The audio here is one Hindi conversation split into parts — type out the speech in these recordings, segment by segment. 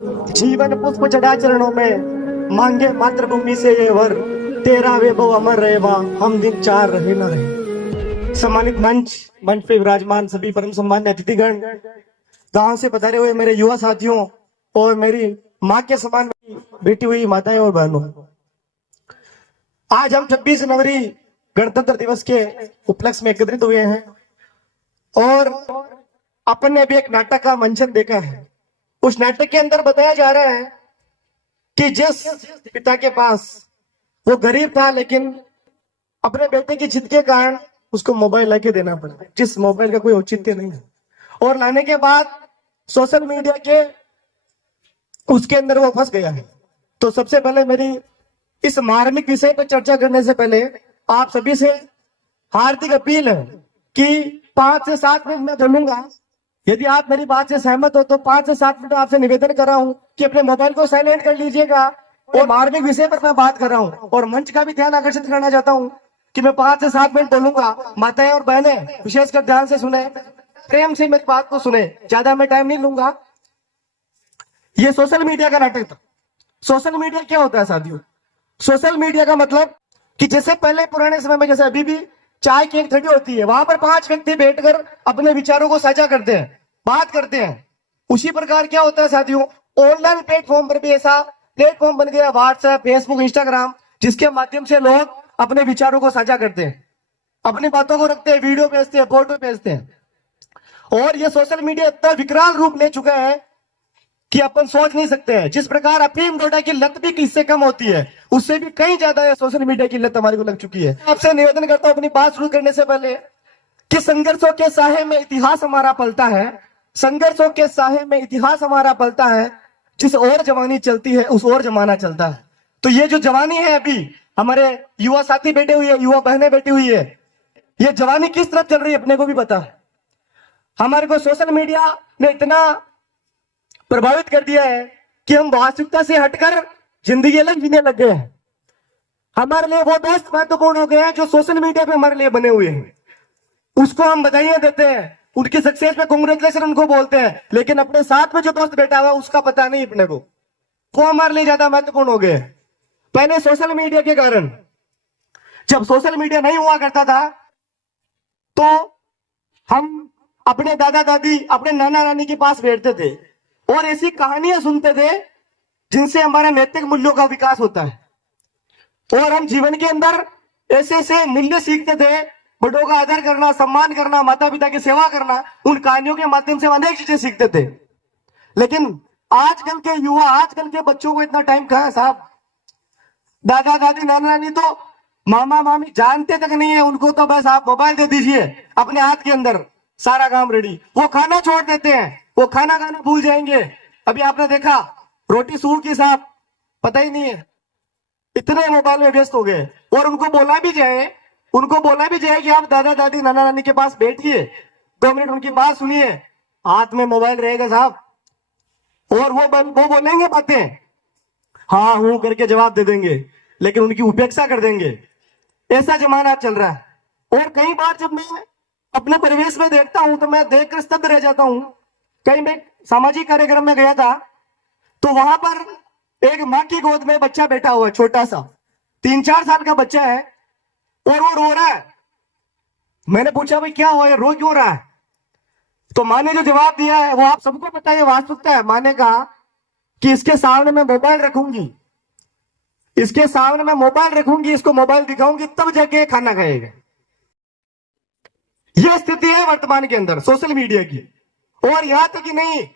जीवन पुष्प चढ़ा चरणों में, मांगे मातृभूमि से ये वर, तेरा वैभव अमर रहेगा, हम दिन चार रहे न रहे। सम्मानित मंच मंच पे विराजमान सभी परम सम्मान्य अतिथिगण, गांव से पधारे हुए मेरे युवा साथियों और मेरी माँ के समान बैठी हुई माताएं और बहनों, आज हम 26 जनवरी गणतंत्र दिवस के उपलक्ष्य में एकत्रित हुए हैं और अपन ने भी एक नाटक का मंचन देखा है। उस नाटक के अंदर बताया जा रहा है कि जिस पिता के पास, वो गरीब था लेकिन अपने बेटे की जिद के कारण उसको मोबाइल लाके देना पड़ा, जिस मोबाइल का कोई औचित्य नहीं है, और लाने के बाद सोशल मीडिया के उसके अंदर वो फंस गया है। तो सबसे पहले मेरी इस मार्मिक विषय पर चर्चा करने से पहले आप सभी से हार्दिक अपील है कि 5 से 7 मिनट मैं बोलूंगा। यदि आप मेरी बात से सहमत हो तो 5 से 7 मिनट आपसे निवेदन कर रहा हूं कि अपने मोबाइल को साइलेंट कर लीजिएगा और मार्मिक विषय पर मैं बात कर रहा हूं और मंच का भी ध्यान आकर्षित करना चाहता हूं कि मैं 5 से 7 मिनट बोलूंगा। माताएं और बहनें विशेषकर ध्यान से सुने, प्रेम से मेरी बात को सुने, ज्यादा मैं टाइम नहीं लूंगा। ये सोशल मीडिया का नाटक था। सोशल मीडिया क्या होता है साथियों? सोशल मीडिया का मतलब कि जैसे पहले पुराने समय में, जैसे अभी भी चाय की एक थड़ी होती है, वहां पर 5 व्यक्ति बैठकर अपने विचारों को साझा करते हैं, बात करते हैं। उसी प्रकार क्या होता है साथियों, ऑनलाइन प्लेटफॉर्म पर भी ऐसा प्लेटफॉर्म बन गया, व्हाट्सएप, फेसबुक, इंस्टाग्राम, जिसके माध्यम से लोग अपने विचारों को साझा करते हैं, अपनी बातों को रखते हैं, वीडियो भेजते हैं, फोटो भेजते हैं। और ये सोशल मीडिया इतना विकराल रूप ले चुका है कि अपन सोच नहीं सकते हैं। जिस प्रकार अफीम डोडा की लत भी किससे कम होती है, उससे भी कहीं ज्यादा सोशल मीडिया की लत हमारे को लग चुकी है। आपसे निवेदन करता हूं अपनी बात शुरू करने से पहले कि संघर्षों के साहे में इतिहास हमारा पलता है, संघर्षों के साहे में इतिहास हमारा पलता है, जिस ओर जवानी चलती है उस ओर जमाना चलता है। तो ये जो जवानी है, अभी हमारे युवा साथी बैठे हुए हैं, युवा बहनें बैठी हुई है, ये जवानी किस तरफ चल रही है अपने को भी पता है। हमारे को सोशल मीडिया ने इतना प्रभावित कर दिया है कि हम वास्तविकता से हटकर जिंदगी अलग जीने लग गए हैं। हमारे लिए वो दोस्त महत्वपूर्ण हो गए हैं जो सोशल मीडिया पे हमारे लिए बने हुए हैं, उसको हम बधाइयां देते हैं, उनकी सक्सेस पे कांग्रेचुलेशन उनको बोलते हैं, लेकिन अपने साथ में जो दोस्त बैठा हुआ उसका पता नहीं अपने को, वो हमारे लिए ज्यादा महत्वपूर्ण हो गए। पहले सोशल मीडिया के कारण, जब सोशल मीडिया नहीं हुआ करता था तो हम अपने दादा दादी, अपने नाना नानी के पास बैठते थे और ऐसी कहानियां सुनते थे जिनसे हमारे नैतिक मूल्यों का विकास होता है, और हम जीवन के अंदर ऐसे ऐसे मूल्य सीखते थे, बड़ों का आदर करना, सम्मान करना, माता पिता की सेवा करना। उन कहानियों के माध्यम से हम अनेक चीजें सीखते थे। लेकिन आजकल के युवा, आजकल के बच्चों को इतना टाइम कहाँ है साहब? दादा दादी, नाना नानी तो मामा मामी जानते तक नहीं है, उनको तो बस आप मोबाइल दे दीजिए, अपने हाथ के अंदर सारा काम रेडी। वो खाना छोड़ देते हैं, वो खाना खाना भूल जाएंगे। अभी आपने देखा रोटी सूख की साहब पता ही नहीं है, इतने मोबाइल में व्यस्त हो गए। और उनको बोला भी जाए कि आप दादा दादी, नाना नानी के पास बैठिए, 2 मिनट उनकी बात सुनिए, हाथ में मोबाइल रहेगा साहब, और वो बोलेंगे बातें, हाँ हूं करके जवाब दे देंगे, लेकिन उनकी उपेक्षा कर देंगे। ऐसा जमाना चल रहा है। और कई बार जब मैं अपने परिवेश में देखता हूं तो मैं देखकर स्तब्ध रह जाता हूं। कहीं मैं सामाजिक कार्यक्रम में गया था तो वहां पर एक माँ की गोद में बच्चा बैठा हुआ है, छोटा सा 3-4 साल का बच्चा है, और वो रो रहा है। मैंने पूछा भाई क्या हुआ है, रो क्यों रहा है? तो माँ ने जो जवाब दिया है वो आप सबको पता है, वास्तविकता है। माँ ने कहा कि इसके सामने मैं मोबाइल रखूंगी, इसके सामने मैं मोबाइल रखूंगी, इसको मोबाइल दिखाऊंगी, तब जाके खाना खाएगा। यह स्थिति है वर्तमान के अंदर सोशल मीडिया की। और यहां तक कि नहीं,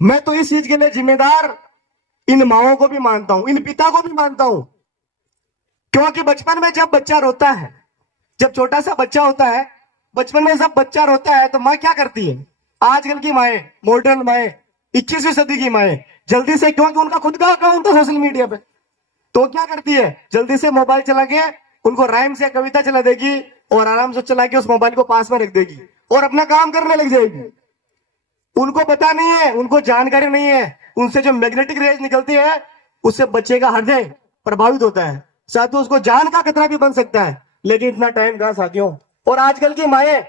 मैं तो इस चीज के लिए जिम्मेदार इन माओं को भी मानता हूं, इन पिता को भी मानता हूं, क्योंकि बचपन में जब बच्चा रोता है, जब छोटा सा बच्चा होता है, बचपन में जब बच्चा रोता है तो माँ क्या करती है? आजकल की माएं, मॉडर्न माएं, 21वीं सदी की माएं, जल्दी से, क्योंकि उनका खुद का अकाउंट है सोशल मीडिया पे, तो क्या करती है, जल्दी से मोबाइल चला के उनको राइम से कविता चला देगी और आराम से चला के उस मोबाइल को पास में रख देगी और अपना काम करने लग जाएगी। उनको पता नहीं है, उनको जानकारी नहीं है, उनसे जो मैग्नेटिक रेज निकलती है उससे बच्चे का हृदय प्रभावित होता है, साथ ही उसको जान का खतरा भी बन सकता है। लेकिन इतना टाइम कहां साथियों। और आजकल की माएं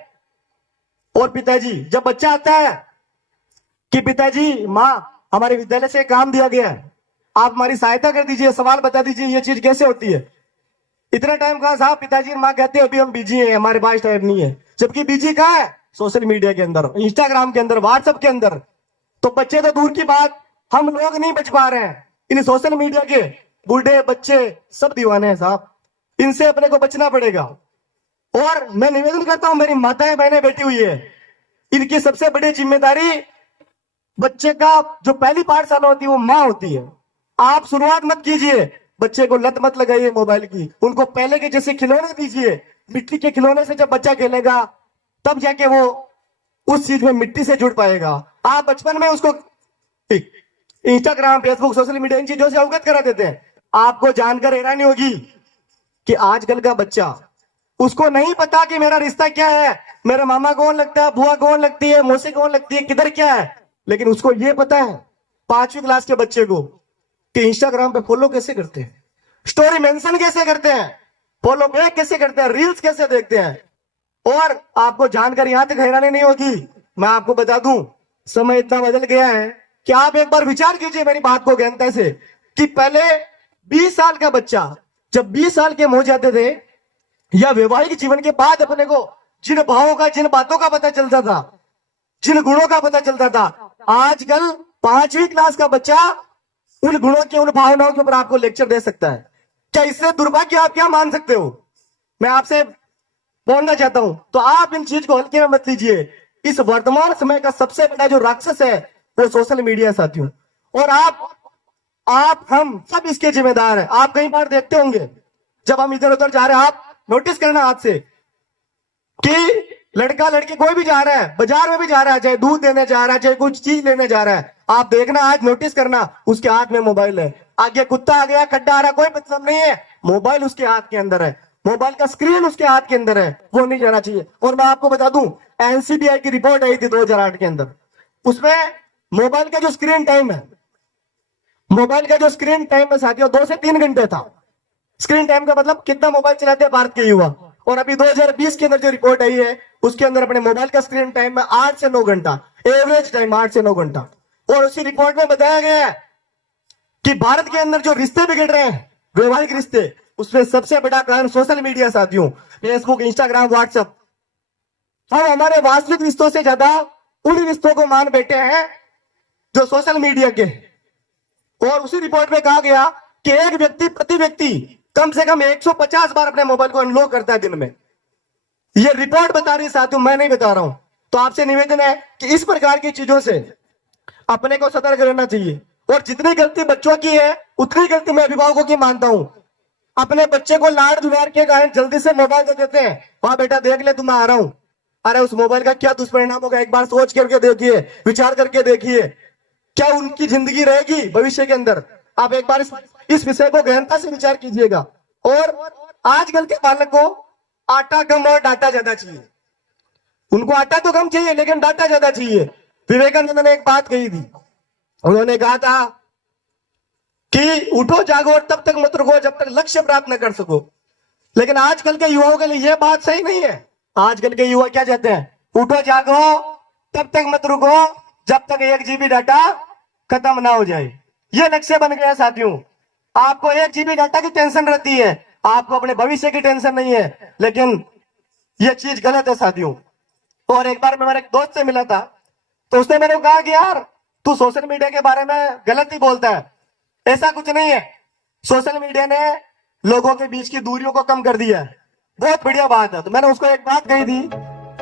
और पिताजी, जब बच्चा आता है कि पिताजी, माँ हमारे विद्यालय से एक काम दिया गया है, आप हमारी सहायता कर दीजिए, सवाल बता दीजिए ये चीज कैसे होती है। इतना टाइम कहा साहब, पिताजी और माँ कहते हैं अभी हम बिजी हैं, हमारे पास टाइम नहीं है। जबकि बिजी कहाँ है? सोशल मीडिया के अंदर, इंस्टाग्राम के अंदर, व्हाट्सएप के अंदर। तो बच्चे तो दूर की बात, हम लोग नहीं बच पा रहे हैं इन सोशल मीडिया के। बूढ़े बच्चे सब दीवाने हैं साहब, इनसे अपने को बचना पड़ेगा। और मैं निवेदन करता हूं, मेरी माताएं बहनें बैठी हुई है, इनकी सबसे बड़ी जिम्मेदारी बच्चे का जो पहली पाठशाला होती है वो माँ होती है। आप शुरुआत मत कीजिए, बच्चे को लत मत लगाइए मोबाइल की, उनको पहले के जैसे खिलौने दीजिए। मिट्टी के खिलौने से जब बच्चा खेलेगा तब जाके वो उस चीज में मिट्टी से जुड़ पाएगा। आप बचपन में उसको इंस्टाग्राम, फेसबुक, सोशल मीडिया इन चीजों से अवगत करा देते हैं। आपको जानकर हैरानी होगी कि आजकल का बच्चा, उसको नहीं पता कि मेरा रिश्ता क्या है, मेरा मामा कौन लगता है, बुआ कौन लगती है, मौसी कौन लगती है, किधर क्या है। लेकिन उसको ये पता है 5वीं क्लास के बच्चे को कि इंस्टाग्राम पे फॉलो कैसे करते हैं, स्टोरी मेंशन कैसे करते हैं, फॉलो बैक कैसे करते हैं, रील्स कैसे देखते हैं। और आपको जानकर यहां तक हैरानी नहीं होगी, मैं आपको बता दूं, समय इतना बदल गया है कि आप एक बार विचार कीजिए मेरी बात को गहनता से, कि पहले 20 साल का बच्चा जब 20 साल के हो जाते थे, या वैवाहिक जीवन के बाद अपने को जिन भावों का, जिन बातों का पता चलता था, जिन गुणों का पता चलता था, आजकल 5वीं क्लास का बच्चा उन गुणों के, उन भावनाओं के ऊपर आपको लेक्चर दे सकता है। क्या इससे दुर्भाग्य आप क्या मान सकते हो? मैं आपसे बोलना चाहता हूं, तो आप इन चीज को हल्के में मत लीजिए। इस वर्तमान समय का सबसे बड़ा जो राक्षस है वो सोशल मीडिया साथियों, और आप हम सब इसके जिम्मेदार हैं। आप कई बार देखते होंगे जब हम इधर उधर जा रहे हैं, आप नोटिस करना हाथ से कि लड़का लड़की कोई भी जा रहा है, बाजार में भी जा रहा है, चाहे दूध देने जा रहा है, चाहे कुछ चीज लेने जा रहा है, आप देखना, आज नोटिस करना, उसके हाथ में मोबाइल है। आगे कुत्ता आ गया, खड्डा आ रहा, कोई मतलब नहीं है, मोबाइल उसके हाथ के अंदर है, मोबाइल का स्क्रीन उसके हाथ के अंदर है, वो नहीं जाना चाहिए। और मैं आपको बता दूं, एनसीबीआई की रिपोर्ट आई थी 2008 के अंदर, उसमें मोबाइल का जो स्क्रीन टाइम है, मोबाइल का जो स्क्रीन टाइम है साथियों 2 से 3 घंटे था। स्क्रीन टाइम का मतलब कितना मोबाइल चलाते हैं भारत के युवा। और अभी 2020 के अंदर जो रिपोर्ट आई है उसके अंदर अपने मोबाइल का स्क्रीन टाइम में 8 से 9 घंटा, एवरेज टाइम 8 से 9 घंटा। और उसी रिपोर्ट में बताया गया है कि भारत के अंदर जो रिश्ते बिगड़ रहे हैं, वैवाहिक रिश्ते, उसमें सबसे बड़ा कारण सोशल मीडिया साथियों, फेसबुक, इंस्टाग्राम, व्हाट्सएप। हम हमारे वास्तविक रिश्तों से ज्यादा उन रिश्तों को मान बैठे हैं जो सोशल मीडिया के। और उसी रिपोर्ट में कहा गया कि एक व्यक्ति प्रति व्यक्ति कम से कम 150 बार अपने मोबाइल को अनलॉक करता है दिन में। ये रिपोर्ट बता रही है साथियों, मैं नहीं बता रहा हूं। तो आपसे निवेदन है कि इस प्रकार की चीजों से अपने को सतर्क रहना चाहिए। और जितनी गलती बच्चों की है उतनी गलती मैं अभिभावकों की मानता हूं। अपने बच्चे को लाड़ दुलार के कारण जल्दी से मोबाइल दे देते हैं, वहां बेटा देख ले, तुम, मैं आ रहा हूं। अरे उस मोबाइल का क्या दुष्परिणाम होगा, एक बार सोच करके देखिए, विचार करके देखिए, क्या उनकी जिंदगी रहेगी भविष्य के अंदर। आप एक बार इस विषय को गहनता से विचार कीजिएगा। और आजकल के बालक को आटा कम और डाटा ज्यादा चाहिए। उनको आटा तो कम चाहिए लेकिन डाटा ज्यादा चाहिए। विवेकानंद ने एक बात कही थी, उन्होंने कहा था कि उठो जागो और तब तक मत रुको जब तक लक्ष्य प्राप्त न कर सको। लेकिन आजकल के युवाओं के लिए यह बात सही नहीं है। आजकल के युवा क्या चाहते हैं? उठो जागो तब तक मत रुको जब तक 1 GB डाटा खत्म ना हो जाए। ये लक्ष्य बन गया साथियों। आपको 1 GB डाटा की टेंशन रहती है, आपको अपने भविष्य की टेंशन नहीं है। लेकिन ये चीज गलत है साथियों। और एक बार मैं मेरे एक दोस्त से मिला था, तो उसने मेरे को कहा कि यार तू सोशल मीडिया के बारे में गलत ही बोलता है। ऐसा कुछ नहीं है, सोशल मीडिया ने लोगों के बीच की दूरियों को कम कर दिया है, बहुत बढ़िया बात है। तो मैंने उसको एक बात कही थी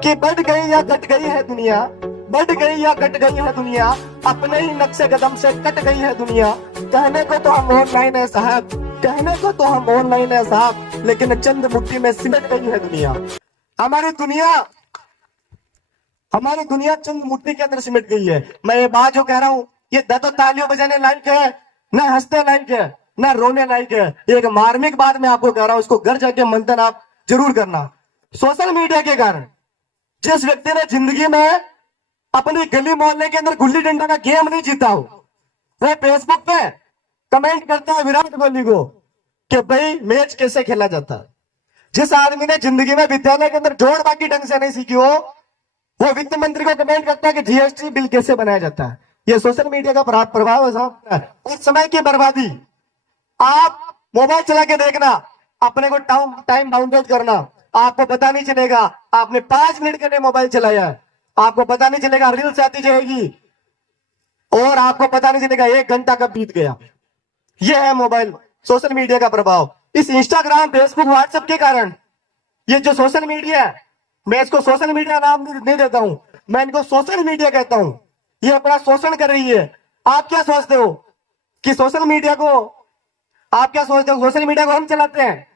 कि बढ़ गई या घट गई है दुनिया, बढ़ गई या घट गई है दुनिया, अपने ही नक्शे कदम से कट गई है दुनिया। कहने को तो हम ऑनलाइन है साहब, कहने को तो हम ऑनलाइन है साहब, लेकिन चंद मुट्ठी में सिमट गई है दुनिया। हमारी दुनिया चंद मुट्ठी के अंदर सिमट गई है। मैं ये बात जो कह रहा हूँ ये तो तालियों बजाने लायक है, न हंसने लायक है, न रोने लायक है। एक मार्मिक बात मैं आपको कह रहा हूं, इसको घर जाके मंथन आप जरूर करना। सोशल मीडिया के कारण जिस व्यक्ति ने जिंदगी में अपनी गली मोहल्ले के अंदर गुल्ली डंडा का गेम नहीं जीता हो, वह फेसबुक पे कमेंट करता है विराट कोहली को कि भाई मैच कैसे खेला जाता है। जिस आदमी ने जिंदगी में विद्यालय के अंदर जोड़ बाकी ढंग से नहीं सीखी हो, वो वित्त मंत्री को कमेंट करता है कि जीएसटी बिल कैसे बनाया जाता है। ये सोशल मीडिया का प्रभाव है और समय की बर्बादी। आप मोबाइल चला के देखना, अपने को टाइम बाउंडेड करना, आपको पता नहीं चलेगा आपने 5 मिनट के लिए मोबाइल चलाया है, आपको पता नहीं चलेगा रील्स आती जाएगी और आपको पता नहीं चलेगा 1 घंटा कब बीत गया। यह है मोबाइल सोशल मीडिया का प्रभाव। इस इंस्टाग्राम, फेसबुक, व्हाट्सएप के कारण ये जो सोशल मीडिया है, मैं इसको सोशल मीडिया नाम नहीं देता हूं, मैं इनको सोशल मीडिया कहता हूं। ये अपना शोषण कर रही है। आप क्या सोचते हो कि सोशल मीडिया को, आप क्या सोचते हो सोशल मीडिया को हम चलाते हैं?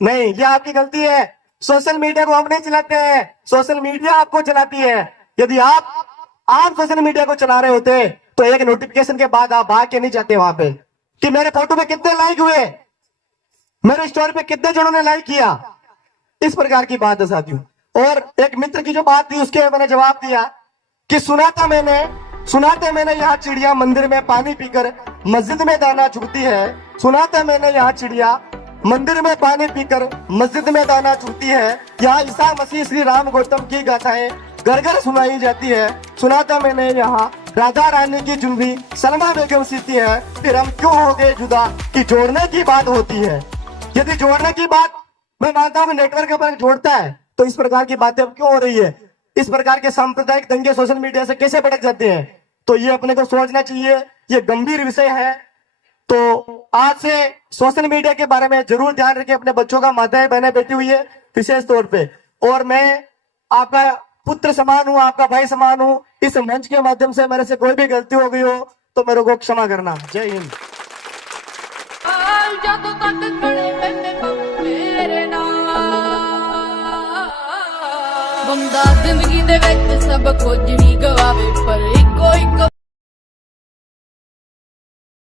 नहीं, ये आपकी गलती है। सोशल मीडिया को हम नहीं चलाते हैं, सोशल मीडिया आपको चलाती है। यदि आप सोशल मीडिया को चला रहे होते तो एक नोटिफिकेशन के बाद आप भाग के नहीं जाते वहां पे कि मेरे फोटो पे कितने लाइक हुए, मेरे स्टोरी पे कितने जनों ने लाइक किया। इस प्रकार की बात है साथियों। और एक मित्र की जो बात थी उसके मैंने जवाब दिया कि सुना था मैंने यहाँ चिड़िया मंदिर में पानी पीकर मस्जिद में दाना चुगती है। सुना था मैंने यहाँ चिड़िया मंदिर में पानी पीकर मस्जिद में दाना चुगती है। यहाँ ईसा मसीह, श्री राम, गौतम की गाथाएं घर घर सुनाई जाती है। सुना था मैंने यहाँ राधा रानी की चुनरी सलमा बेगम सीती है। फिर हम क्यों हो गए जुदा कि जोड़ने की बात होती है। यदि जोड़ने की बात, मैं मानता हूँ नेटवर्क पर जोड़ता है, तो इस प्रकार की बातें अब क्यों हो रही है? इस प्रकार के सांप्रदायिक दंगे सोशल मीडिया से कैसे भड़क जाते हैं? तो ये अपने को सोचना चाहिए, ये गंभीर विषय है। तो आज से सोशल मीडिया के बारे में जरूर ध्यान रखें। अपने बच्चों का, माताएं बहनें बैठी हुई है विशेष तौर पे, और मैं आपका पुत्र समान हूँ, आपका भाई समान हूँ। इस मंच के माध्यम से मेरे से कोई भी गलती हो गई हो तो मेरे को क्षमा करना। जय हिंद। ਜਦੋਂ ਤੱਕ ਖੜੇ ਪੈਨੇ ਮੇਰੇ ਨਾਲ ਬੰਦਾ ਜ਼ਿੰਦਗੀ ਦੇ ਵਿੱਚ ਸਭ ਕੁਝ ਨਹੀਂ ਗਵਾਵੇ ਪਰ ਇੱਕੋ